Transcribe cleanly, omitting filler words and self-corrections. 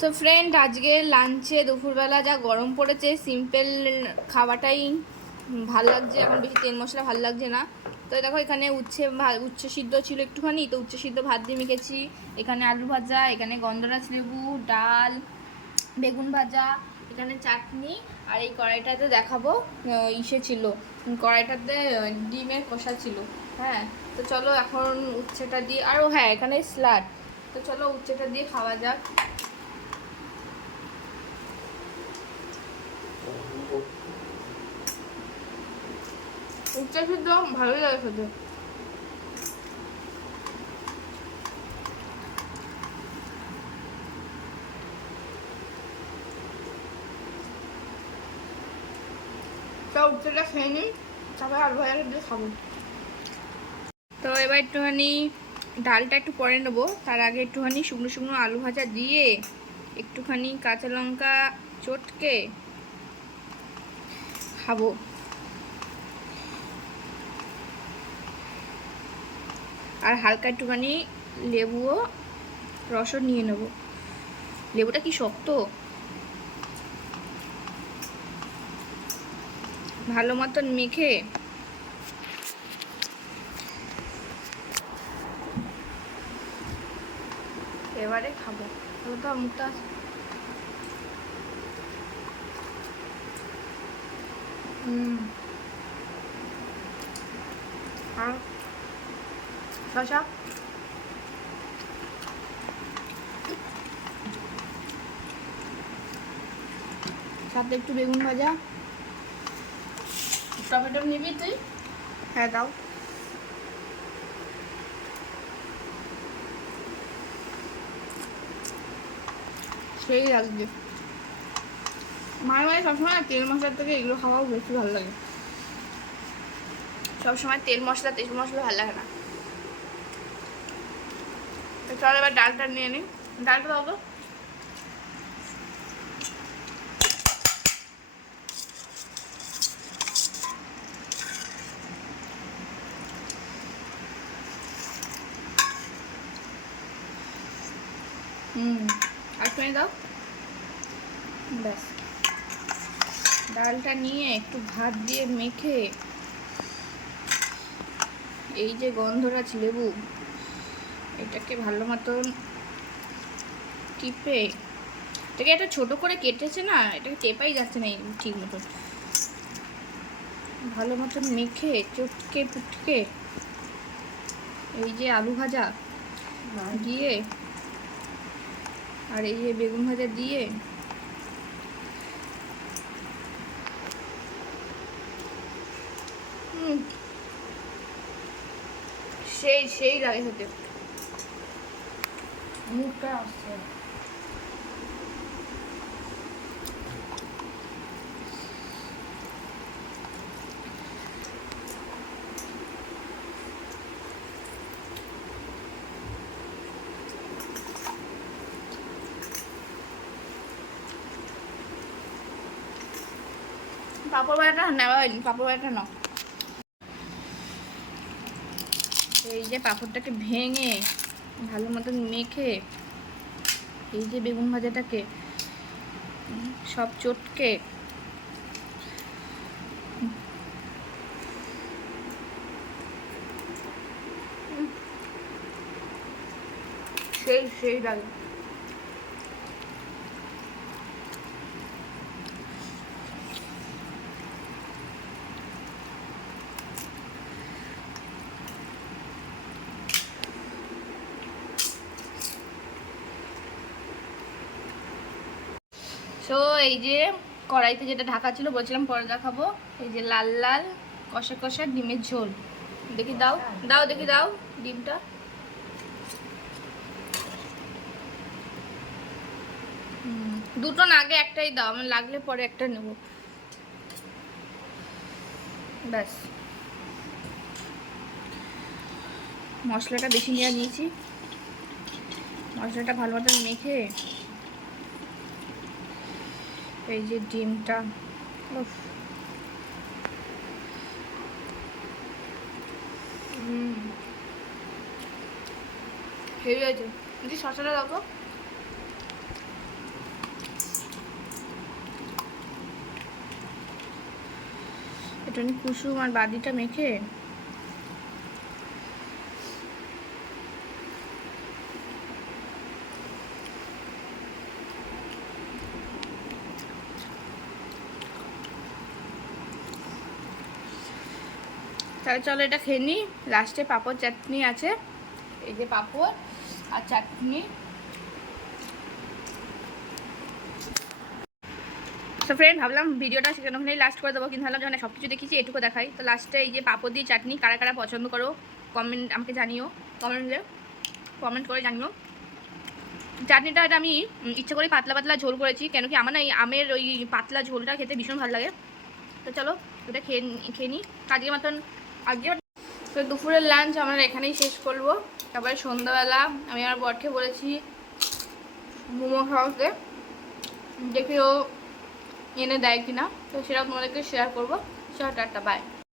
So friend, আজকে লাঞ্চে দুপুরবেলা যা গরম পড়েছে, সিম্পল খাওয়াটাই ভাল লাগছে। এখন বেশি তেল মশলা ভাল লাগছে না। তো দেখো, এখানে উচ্ছে সিদ্ধ ছিল একটুখানি, তো উচ্ছে সিদ্ধ ভাত দিয়ে মেখেছি। এখানে আলু ভাজা, এখানে গন্ধরাজ লেবু, ডাল, বেগুন ভাজা, এখানে চাটনি। আর এই কড়াইটাতে দেখাবো ইসে ছিল, কড়াইটাতে ডিমের কষা ছিল। হ্যাঁ, তো চলো এখন উচ্ছেটা দিয়ে, আরও হ্যাঁ এখানে স্যালাড। তো চলো উচ্ছেটা দিয়ে খাওয়া যাক। উচ্চে সিদ্ধ ভালোই লাগে খেতে। তো উচ্ছেটা খেয়ে নিই, তারপরে আলু ভাজা দিয়ে খাবো। তো এবার একটুখানি ডালটা একটু পরে নেবো, তার আগে একটুখানি শুকনো শুকনো আলু ভাজা দিয়ে একটুখানি কাঁচা লঙ্কা চটকে খাবো। আর হালকা একটুখানি লেবুও রসও নিয়ে নেবো। লেবুটা কি শক্ত, ভালো মতন মেখে এবারে খাবো। তাহলে তো মুখটা আর শসা, সাথে একটু বেগুন ভাজা। টমেটো নিবি তুই? হ্যাঁ দাও। সেই লাগছে। মায়ের মায়ের সবসময় তেল মশলার থেকে এগুলো খাওয়াও বেশি ভালো লাগে। সবসময় তেল মশলা ভালো লাগে না। তো চল এবার ডালটা নিয়ে নিই। ডালটা দাও তো। আর একটু দাও। ব্যাস, ডালটা নিয়ে একটু ভাত দিয়ে মেখে, এই যে গন্ধরাজ লেবু, এটাকে ভালো মতন টিপে, এটাকে একটা ছোট করে কেটেছে না, এটাকে টেপাই যাচ্ছে না ঠিক মতন। ভালো মতন মেখে চটকে পুটকে এই যে আলু ভাজা দিয়ে আর এই যে বেগুন ভাজা দিয়ে সেই সেই লাগে খেতে। মুখটা আসছে। পাঁপড় ভাজাটা নেওয়া হয়নি, পাঁপড় ভাজাটা নাও। এই যে পাঁপড়টাকে ভেঙে ভালো মতন মেখে এই যে বেগুন ভাজাটাকে সব চটকে সেই সেই লাগে। তো এই যে কড়াইতে যেটা ঢাকা ছিল, বলছিলাম পরে দেখাবো, এই যে লাল লাল কষা কষা ডিমের ঝোল। দেখি দাও, দাও দেখি দাও ডিমটা। দুটো না, আগে একটাই দাও, আমার লাগলে পরে একটা নেব। ব্যাস, মশলাটা বেশি নিয়ে নিয়েছি। মশলাটা ভালো মতন মেখে এই যে ডিমটা, হেভি আছে। দিদি শসাটা দাও তো। একটুখানি কুসুম আর বাদিটা মেখে তাহলে চলো এটা খেয়ে নিই। লাস্টে পাঁপড় চাটনি আছে, এই যে পাঁপড় আর চাটনি। তো ফ্রেন্ড ভাবলাম ভিডিওটা সেখানে লাস্ট করে দেবো, কিন্তু ভাবলাম যখন সব কিছু দেখেছি এটুকু দেখাই। তো লাস্টে এই যে পাঁপড় দিয়ে চাটনি, কারা কারা পছন্দ করো কমেন্ট আমাকে জানিও, কমেন্ট করে জানিও। চাটনিটা এটা আমি ইচ্ছে করে পাতলা পাতলা ঝোল করেছি, কেন কি আমার না এই আমের ওই পাতলা ঝোলটা খেতে ভীষণ ভালো লাগে। তো চলো এটা খেয়ে নিই আজকের মতন। তো দুপুরের লাঞ্চ আমরা এখানেই শেষ করবো। তারপরে সন্ধ্যাবেলা আমি আমার বরকে বলেছি মোমো খাওয়াতে, দেখি ও এনে দেয় কিনা, তো সেটা তোমাদেরকে শেয়ার করবো। চলো টাটা, বাই।